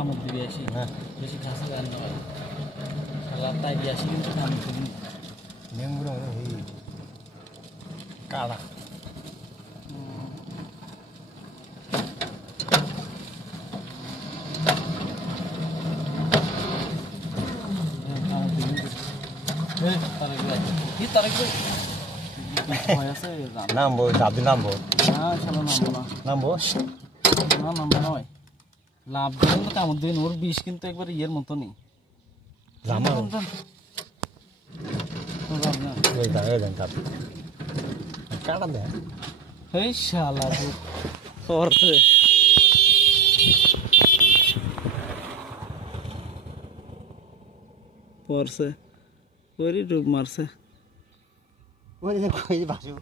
কামড় দিবি আসি বেশি খাসা গান নয় শালা তাই দিয়ে আসি কিন্তু কামড় দিবি নেমগুলো কাড়া নামবো চাবি নামবো নামবো নয় লাভ দিন কামড় দিন ওর বিষ কিন্তু একবার ইয়ের মতো নেই কাটা দে এই শালা পড়ছে পড়ছে ওরই ডুব মারছে ওই যে বাসু